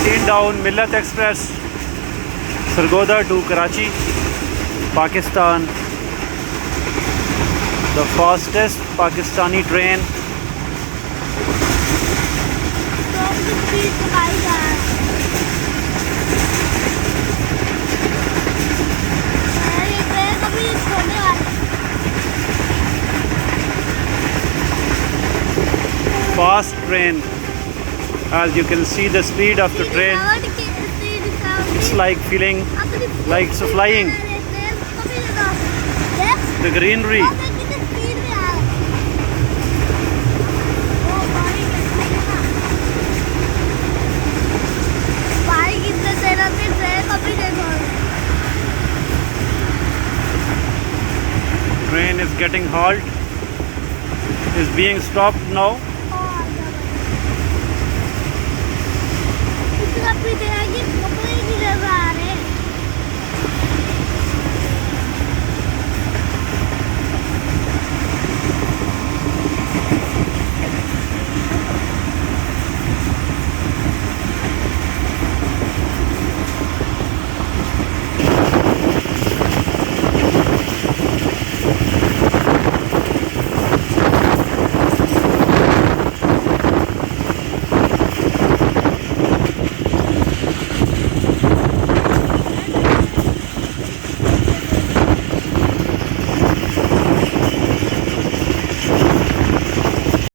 18 down, Millat Express, Sargodha to Karachi, Pakistan. The fastest Pakistani train. Fast train. As you can see the speed of the train, it's like feeling like it's flying. The greenery. Train is getting halt, is being stopped now.